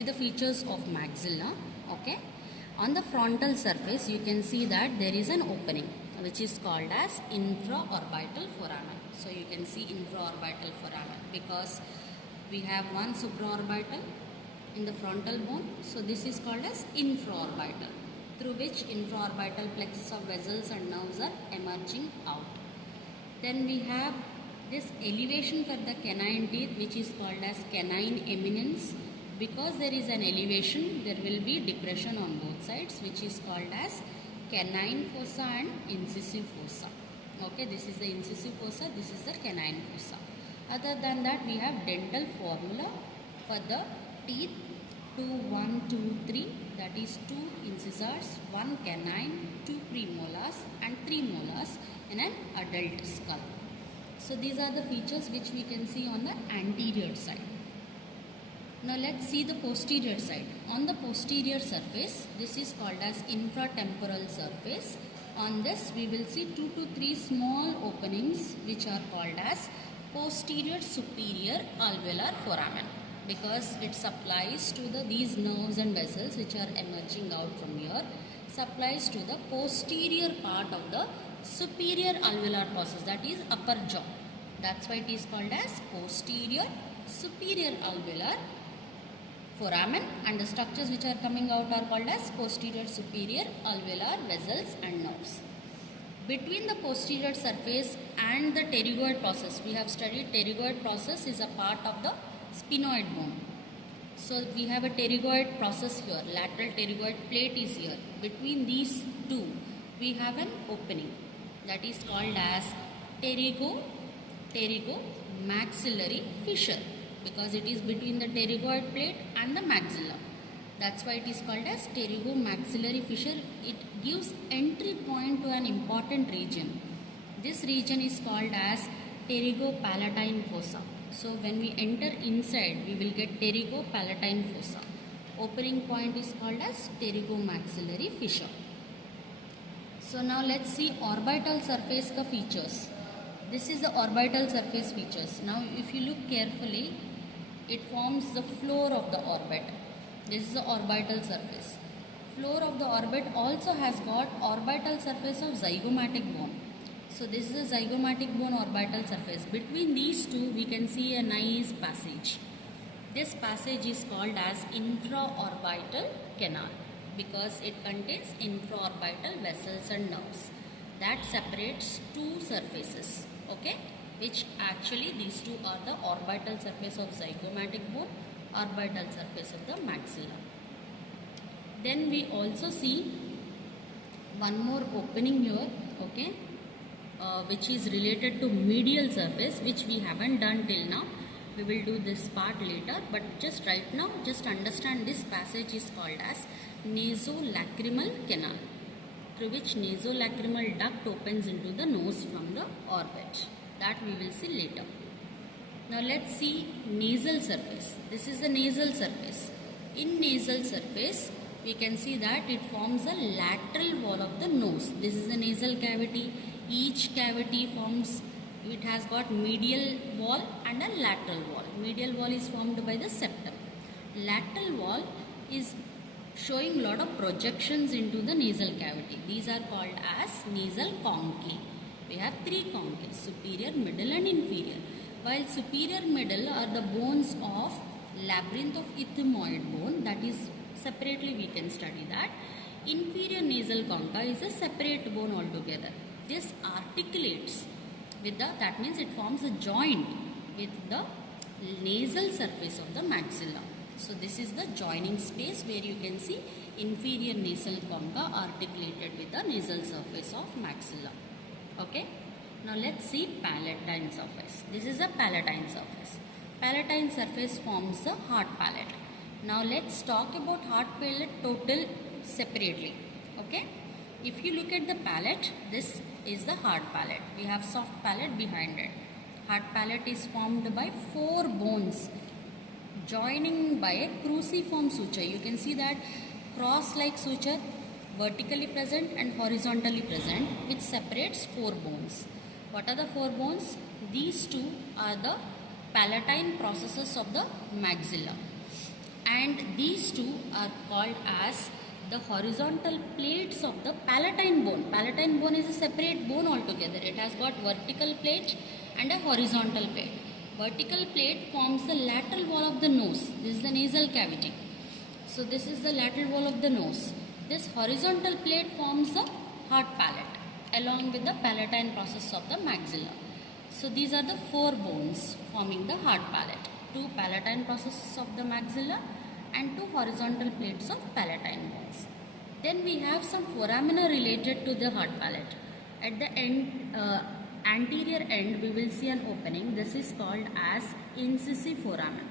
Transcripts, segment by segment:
The features of maxilla. Okay, on the frontal surface you can see that there is an opening which is called as infraorbital foramen. So you can see infraorbital foramen because we have one supraorbital in the frontal bone, so this is called as infraorbital, through which infraorbital plexus of vessels and nerves are emerging out. Then we have this elevation for the canine teeth, which is called as canine eminence. Because there is an elevation, there will be depression on both sides, which is called as canine fossa and incisive fossa. Okay, this is the incisive fossa, this is the canine fossa. Other than that, we have dental formula for the teeth 2, 1, 2, 3, that is 2 incisors, 1 canine, 2 premolars and 3 molars in an adult skull. So these are the features which we can see on the anterior side. Now let's see the posterior side. On the posterior surface, this is called as infratemporal surface. On this we will see 2 to 3 small openings which are called as posterior superior alveolar foramen, because it supplies to these nerves and vessels which are emerging out from here, supplies to the posterior part of the superior alveolar process, that is upper jaw. That's why it is called as posterior superior alveolar foramen, and the structures which are coming out are called as posterior superior alveolar vessels and nerves. Between the posterior surface and the pterygoid process, we have studied pterygoid process is a part of the sphenoid bone. So we have a pterygoid process here, lateral pterygoid plate is here. Between these two, we have an opening that is called as pterygo-maxillary fissure, because it is between the pterygoid plate and the maxilla. That's why it is called as pterygo-maxillary fissure. It gives entry point to an important region. This region is called as pterygopalatine fossa. So when we enter inside, we will get pterygopalatine fossa. Opening point is called as pterygo-maxillary fissure. So now let's see orbital surface ka features. This is the orbital surface features. Now if you look carefully, it forms the floor of the orbit. This is the orbital surface. Floor of the orbit also has got orbital surface of zygomatic bone. So this is the zygomatic bone orbital surface. Between these two, we can see a nice passage. This passage is called as infraorbital canal, because it contains infraorbital vessels and nerves that separates two surfaces. Okay, which actually these two are the orbital surface of zygomatic bone, orbital surface of the maxilla. Then we also see one more opening here, okay, which is related to medial surface, which we haven't done till now. We will do this part later, but just right now, just understand this passage is called as nasolacrimal canal, through which nasolacrimal duct opens into the nose from the orbit. That we will see later. Now let's see nasal surface. This is the nasal surface. In nasal surface, we can see that it forms a lateral wall of the nose. This is the nasal cavity. Each cavity forms, it has got medial wall and a lateral wall. Medial wall is formed by the septum. Lateral wall is showing lot of projections into the nasal cavity. These are called as nasal conchae. We have 3 conchae, superior, middle and inferior. While superior middle are the bones of labyrinth of ethmoid bone, that is separately we can study that. Inferior nasal concha is a separate bone altogether. This articulates with the, that means it forms a joint with the nasal surface of the maxilla. So this is the joining space where you can see inferior nasal concha articulated with the nasal surface of maxilla. Okay. Now let's see palatine surface. This is a palatine surface. Palatine surface forms the hard palate. Now let's talk about hard palate total separately. Okay. If you look at the palate, this is the hard palate. We have soft palate behind it. Hard palate is formed by 4 bones joining by a cruciform suture. You can see that cross-like suture vertically present and horizontally present, which separates 4 bones. What are the 4 bones? These two are the palatine processes of the maxilla. and these two are called as the horizontal plates of the palatine bone. Palatine bone is a separate bone altogether. It has got vertical plate and a horizontal plate. Vertical plate forms the lateral wall of the nose. This is the nasal cavity. So this is the lateral wall of the nose. This horizontal plate forms the hard palate along with the palatine process of the maxilla. So these are the four bones forming the hard palate. Two palatine processes of the maxilla and two horizontal plates of palatine bones. Then we have some foramina related to the hard palate. At the end, anterior end, we will see an opening. This is called as incisive foramen.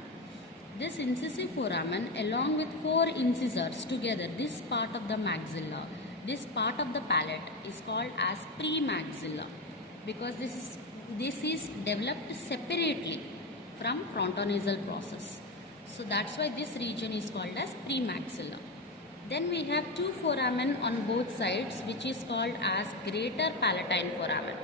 This incisive foramen along with four incisors together, this part of the maxilla, this part of the palate is called as premaxilla because this is developed separately from frontonasal process. So that's why this region is called as premaxilla. Then we have two foramen on both sides which is called as greater palatine foramen.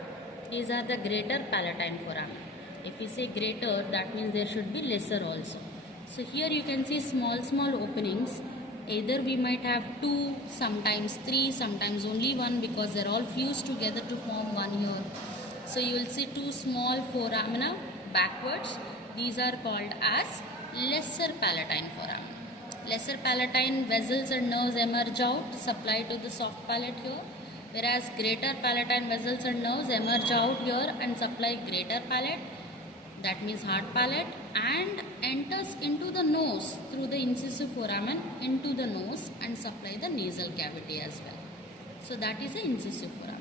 These are the greater palatine foramen. If we say greater, that means there should be lesser also. So here you can see small openings. Either we might have two, sometimes three, sometimes only one because they're all fused together to form one here. So you will see two small foramina backwards. These are called as lesser palatine foramen. Lesser palatine vessels and nerves emerge out, supply to the soft palate here. Whereas greater palatine vessels and nerves emerge out here and supply greater palate, that means hard palate, and enters into the nose through the incisive foramen into the nose and supply the nasal cavity as well. So that is the incisive foramen.